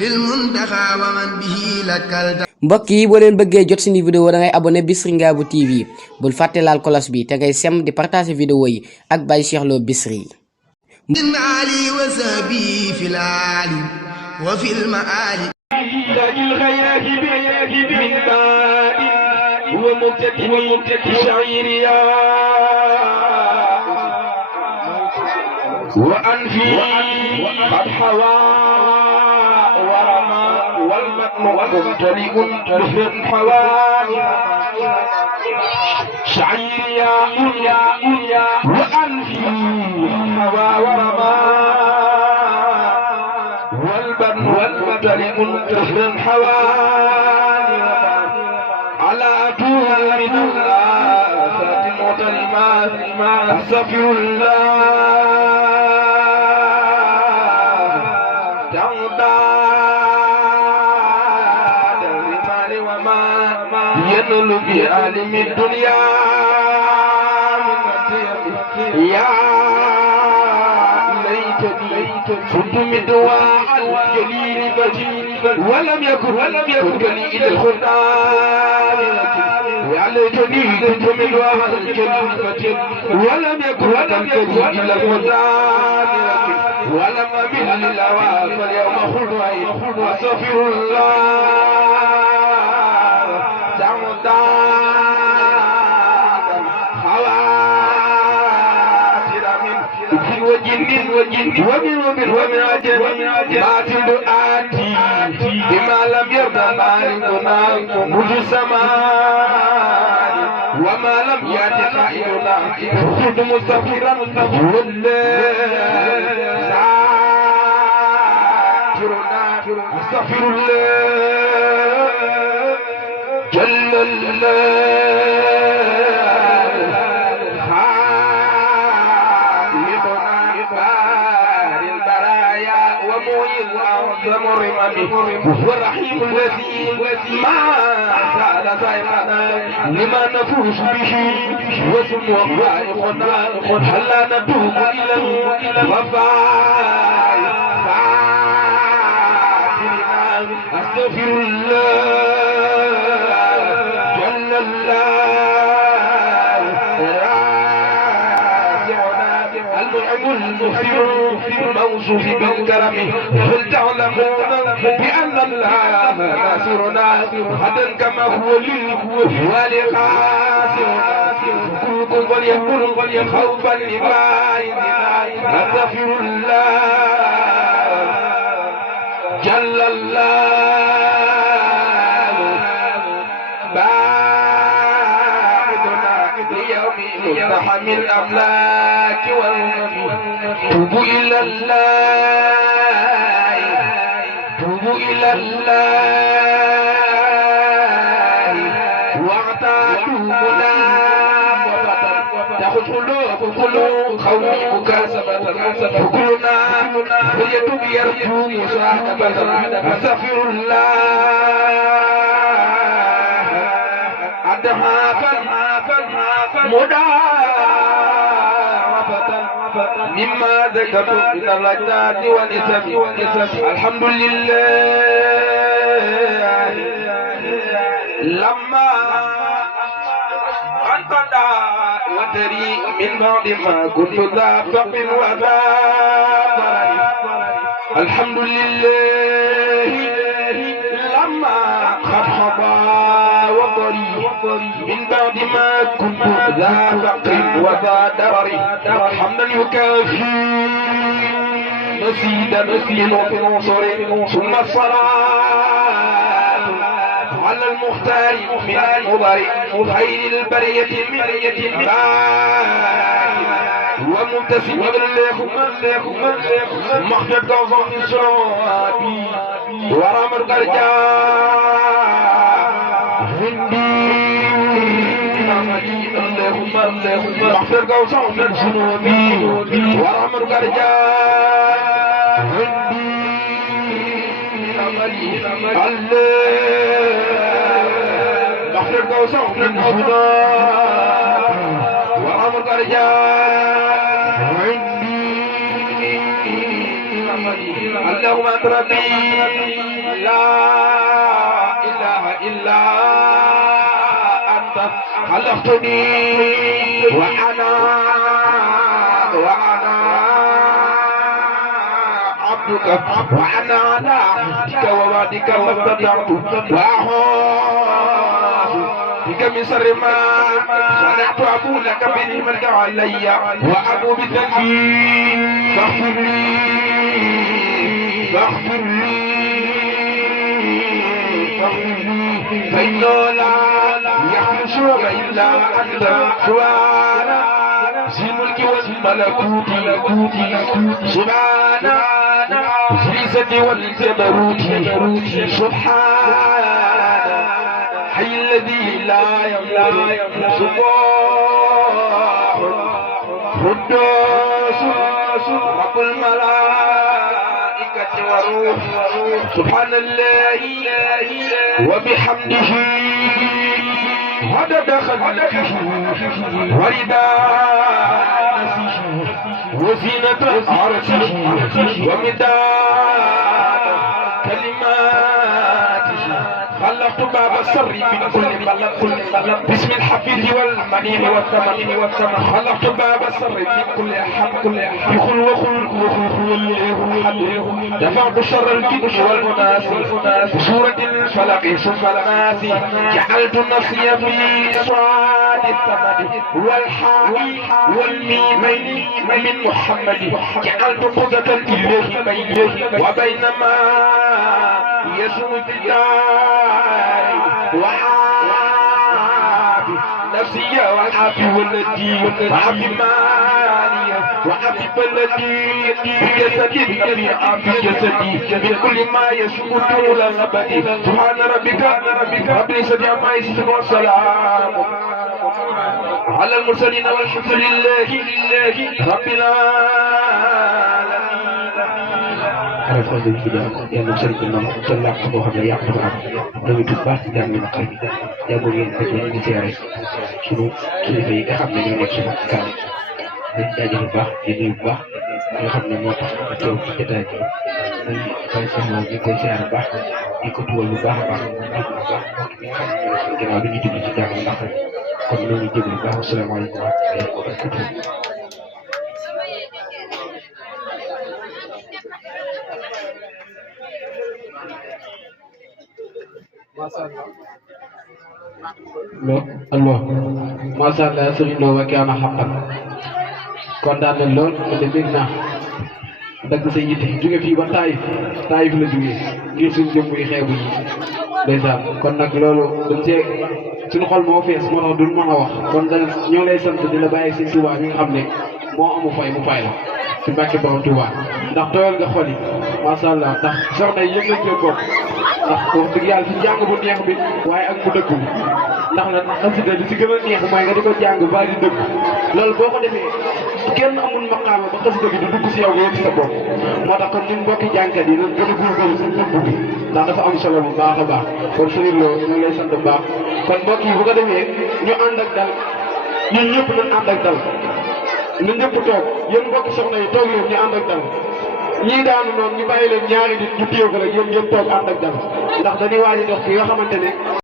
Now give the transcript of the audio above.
للمنتخى ومن به لكلت mbokk yi boo leen bëggee jot suñu vidéo da ngay abonné Bichri Ngabou TV bul fàtte laal cloche bi te ngay sem di partager vidéo yi ak Baye Cheikh Lo Bichri من علي وسبي في العالي وفي المآل الخيرات من باء ومبتدئ شعيريا وأنفي قد حوى ورمى والمتن ممتلئ بحر حوى شعيريا وأنفي حوى ورمى والبن ممتلئ بحر حوى على طول من الآفات المعتلمات أستغفر الله تعداد الرمال وما ينل بعالم الدنيا يا ليتني كنت مدواء الجليل بجيل ولم يكن لي إلى الخردان يا ليتني كنت مدواء الجليل بجيل ولم يكن لي إلى الخردان ولم أمل للهوى فاليوم خلوي أستغفر الله تعداد خواتر من وجن ومن عجل باطل آتي بما لم يرضى مالكنا مجسمان وما لم يأت قائلنا خذ مستغفرا أستغفر الله جل الله خالقنا بار البرايا ومعيذ أعظم الرمم وهو الرحيم الذي ما سأل سيفنا لما نفوس به وسمو خالقنا هل لا نتوب إلى الوفاء أستغفر الله جل الله رازقنا المنعم المغفر الموصوف بالكرم هل تعلمون بأن الله ناصرنا غدا كما هو ولقاسرنا كلكم وليكن خوفا لبائنا أستغفر الله جل الله بعدنا ليوم مقتحم الأملاك والأمم توبوا إلى الله توبوا إلى الله واعتادوا منافقة تأخذ قلوب خوي مكاسبة فكلنا فليتوب يرجو مصاحبة أستغفر الله أدهافا مضاعفة مما ذكرت من اللجنات والإسم الحمد لله لما انقضى وتري من بعد ما كنت ذا فقر وذا ضرر الحمد لله لما خطبا وضري من بعد ما كنت ذا فقر وذا ضرر حمدا يكافي مزيدا في نصر ثم الصلاة على المختار من المضر خير البرية ومنتسب الله مخجد قوضا إسرائي ورام القرجاء هندي اللهم مخجد قوضا إسرائي ورام القرجاء هندي الله مخجد قوضا إسرائي ورام القرجاء إنه أنت ربي لا إله إلا أنت خلقتني وأنا عبدك وأنا على عهدك ووعدك ما استطعت وأعوذ بك من شر ما صنعت أبو لك بنعمتك علي وأبو بذنبي فاغفر لي فإنه لا يخلصك إلا أنت سبحان ذي الملك والملكوت سبحان ذي العزة والجبروت سبحان حي الذي لا يموت سبحان قدوس رب الملائكة والروح سبحان الله وبحمده عدد خلقه ورداء نفسه وزينة عرشه ومداد كلماته خلقت باب السر من كل بلد باسم الحفيظ والمنين والثمن خلقت باب السر من كل أحد بخل وخل دفعت شر الجن والمناس بسورة الفلق ثم الناس جعلت نفسي في صاد الثمن والحاء والميمين من محمد جعلت قدة إليه بينه وبينما يسوع وعافي نفسي وعافي ولدي وعافي مالي وعافي بلدي بجسدي بنبي عافي جسدي بكل ما يسوء طول الأبد سبحان ربك رب العزة عما يصفون والسلام على المرسلين والحمد لله رب العالمين. Alhamdulillah kita yang bersama dengan Allah Subhanahu wa taala dañu tu baax jàng na xay jàng ngeen ko ñu ziaré sunu kilifa yi nga xam ne ñoo nekk ci kan dañ jaajëfal baax di nuyu baax nga xam ne moo tax teew ci jotaay bi muy bay sama ñu koy ziaré baax di ko tuwal bu baax baax ñu baax bi nga xam ne ginnaaw bi ñu dugg ci jàng ndax kon ñu ngi jéglu baax asalaamaaleykum wa rahmatulah. Allah Masya Allah Serigne Lo wa kaana haqqan kontaan nañ lool de bég naa dagg sa yitte jóge fii ba Taïf la jógee ngir suñ jëm muy xeebu yi ndeysaan kon nag loolu dañ see suñu xol moo fees moo tax duñ mën a wax kon dañ ñoo lay sant di la bàyyi si Touba mi nga xam ne moo amu fay mu fay la ci Mbàkke borom Touba ndax doyal nga xol yi Masya Allah ndax soxna yi yëg nañ seen bopp ndax wax dëgg yàlla ci jàng bu neex bi waaye ak mu dëggu ndax nag xasida li ci gën a neex mooy nga di ko jàng ba di dëgg loolu boo ko defee kenn amul maqaama ba xasida bi du dugg si yow nga yëg sa bopp moo tax kon ñun mbokki jàngkat yi nañ gën a góorgóorlu si dëgg bi ndax dafa am solo bu baax a baax kon Serigne Lo ñu ngi lay sant bu baax kon mbokk yi bu ko defee ñu ànd ak dal ñun ñëpp nañ ànd ak dal ñun ñëpp toog yéen mbokki soxna yi toog leen ñu ànd ak dal ñii daanu noonu ñu bàyyi leen ñaari nit ñu téye ko rek yéen ngeen toog ànd ak dal ndax dañuy waaj a dox fi nga xamante ne